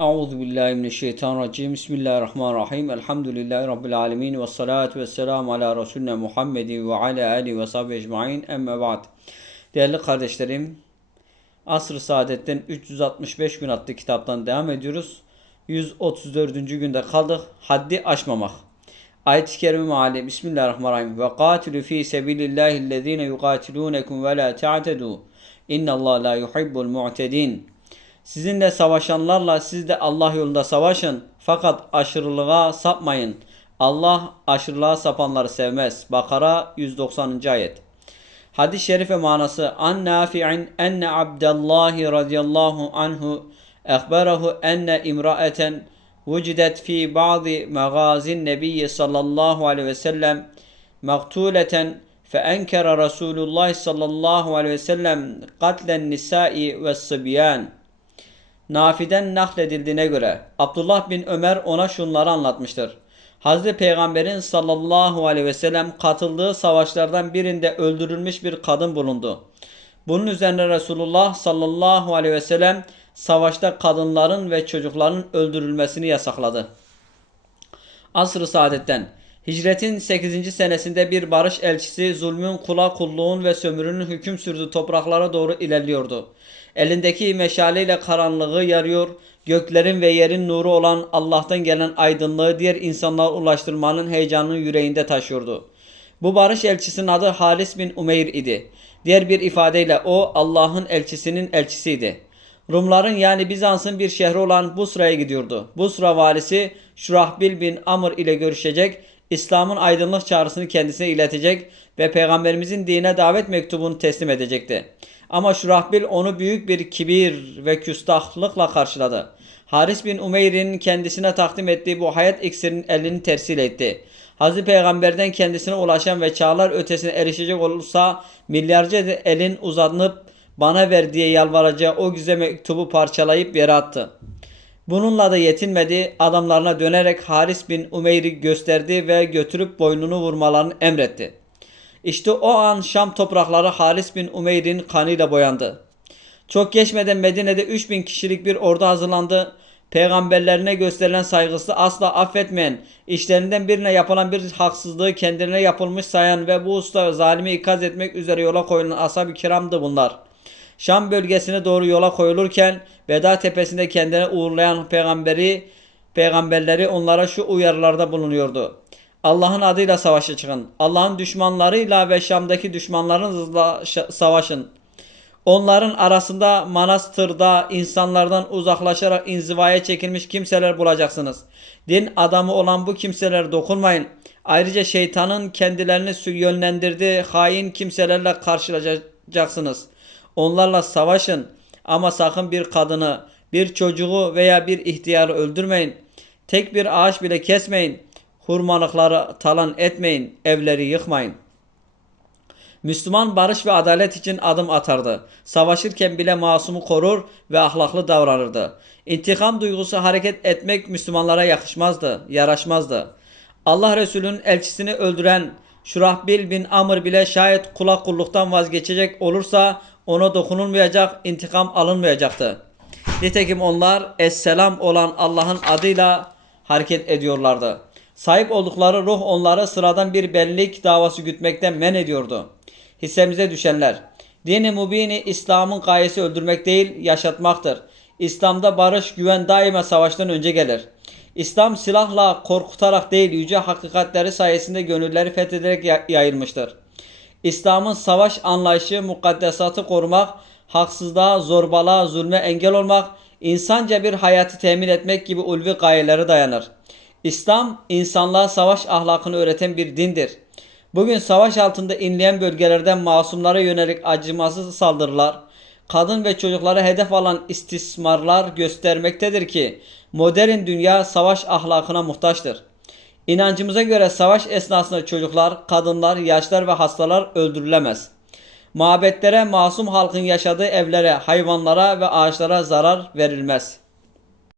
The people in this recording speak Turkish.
Euzu billahi mineşşeytanirracim. Bismillahirrahmanirrahim. Elhamdülillahi rabbil alamin ve salatu vesselam ala resulina Muhammedin ve ala alihi ve sahbihi ecmaîn. Emme ba'd. Değerli kardeşlerim, Asr-ı Saadet'ten 365 gün adlı kitaptan devam ediyoruz. 134. günde kaldık. Haddi aşmamak. Ayet-i kerime meali Bismillahirrahmanirrahim. Ve katilu fi sebilillahi allazine yuqatilunekum ve la ta'tedu. İnnallah la yuhibbul mu'tedin. Sizinle savaşanlarla siz de Allah yolunda savaşın. Fakat aşırılığa sapmayın. Allah aşırılığa sapanları sevmez. Bakara 190. ayet. Hadis-i şerife manası An Nafi'in enne Abdallahi radıyallahu anhu ehberahu enne imraeten vucidet fi bazı magazin nebiyyi sallallahu aleyhi ve sellem maktuleten فأنكر رسول الله صلى الله عليه وسلم قتل النساء والصبيان Nafi'den nakledildiğine göre Abdullah bin Ömer ona şunları anlatmıştır. Hazreti Peygamber'in sallallahu aleyhi ve sellem katıldığı savaşlardan birinde öldürülmüş bir kadın bulundu. Bunun üzerine Resulullah sallallahu aleyhi ve sellem savaşta kadınların ve çocukların öldürülmesini yasakladı. Asr-ı Saadet'ten Hicretin 8. senesinde bir barış elçisi zulmün, kula kulluğun ve sömürünün hüküm sürdüğü topraklara doğru ilerliyordu. Elindeki meşaleyle karanlığı yarıyor, göklerin ve yerin nuru olan Allah'tan gelen aydınlığı diğer insanlara ulaştırmanın heyecanını yüreğinde taşıyordu. Bu barış elçisinin adı Halis bin Umeyr idi. Diğer bir ifadeyle o Allah'ın elçisinin elçisiydi. Rumların yani Bizans'ın bir şehri olan Busra'ya gidiyordu. Busra valisi Şurahbil bin Amr ile görüşecek, İslam'ın aydınlık çağrısını kendisine iletecek ve Peygamberimizin dine davet mektubunu teslim edecekti. Ama Şurahbil onu büyük bir kibir ve küstahlıkla karşıladı. Haris bin Umeyr'in kendisine takdim ettiği bu hayat iksirinin elini tersiyle etti. Hazreti Peygamber'den kendisine ulaşan ve çağlar ötesine erişecek olursa milyarca elin uzanıp bana ver diye yalvaracağı o güzel mektubu parçalayıp yere attı. Bununla da yetinmedi. Adamlarına dönerek Haris bin Umeyr'i gösterdi ve götürüp boynunu vurmalarını emretti. İşte o an Şam toprakları Haris bin Umeyr'in kanıyla boyandı. Çok geçmeden Medine'de 3000 kişilik bir ordu hazırlandı. Peygamberlerine gösterilen saygısı asla affetmeyen, işlerinden birine yapılan bir haksızlığı kendilerine yapılmış sayan ve bu usta zalimi ikaz etmek üzere yola koyulan ashab-ı kiramdı bunlar. Şam bölgesine doğru yola koyulurken Veda tepesinde kendine uğurlayan peygamberi peygamberleri onlara şu uyarılarda bulunuyordu. Allah'ın adıyla savaşa çıkın. Allah'ın düşmanlarıyla ve Şam'daki düşmanlarınızla savaşın. Onların arasında manastırda insanlardan uzaklaşarak inzivaya çekilmiş kimseler bulacaksınız. Din adamı olan bu kimselere dokunmayın. Ayrıca şeytanın kendilerini yönlendirdiği hain kimselerle karşılaşacaksınız. Onlarla savaşın ama sakın bir kadını, bir çocuğu veya bir ihtiyarı öldürmeyin. Tek bir ağaç bile kesmeyin. Hurmalıkları talan etmeyin. Evleri yıkmayın. Müslüman barış ve adalet için adım atardı. Savaşırken bile masumu korur ve ahlaklı davranırdı. İntikam duygusu hareket etmek Müslümanlara yakışmazdı, yaraşmazdı. Allah Resulü'nün elçisini öldüren Şurahbil bin Amr bile şayet kulak kulluktan vazgeçecek olursa ona dokunulmayacak, intikam alınmayacaktı. Nitekim onlar Esselam olan Allah'ın adıyla hareket ediyorlardı. Sahip oldukları ruh onları sıradan bir bellik davası gütmekten men ediyordu. Hissemize düşenler. Dini mubini İslam'ın gayesi öldürmek değil, yaşatmaktır. İslam'da barış, güven daima savaştan önce gelir. İslam silahla korkutarak değil, yüce hakikatleri sayesinde gönülleri fethederek yayılmıştır. İslam'ın savaş anlayışı mukaddesatı korumak, haksızlığa, zorbalığa, zulme engel olmak, insanca bir hayatı temin etmek gibi ulvi gayeleri dayanır. İslam, insanlığa savaş ahlakını öğreten bir dindir. Bugün savaş altında inleyen bölgelerden masumlara yönelik acımasız saldırılar, kadın ve çocuklara hedef alan istismarlar göstermektedir ki modern dünya savaş ahlakına muhtaçtır. İnancımıza göre savaş esnasında çocuklar, kadınlar, yaşlar ve hastalar öldürülemez. Mabetlere, masum halkın yaşadığı evlere, hayvanlara ve ağaçlara zarar verilmez.''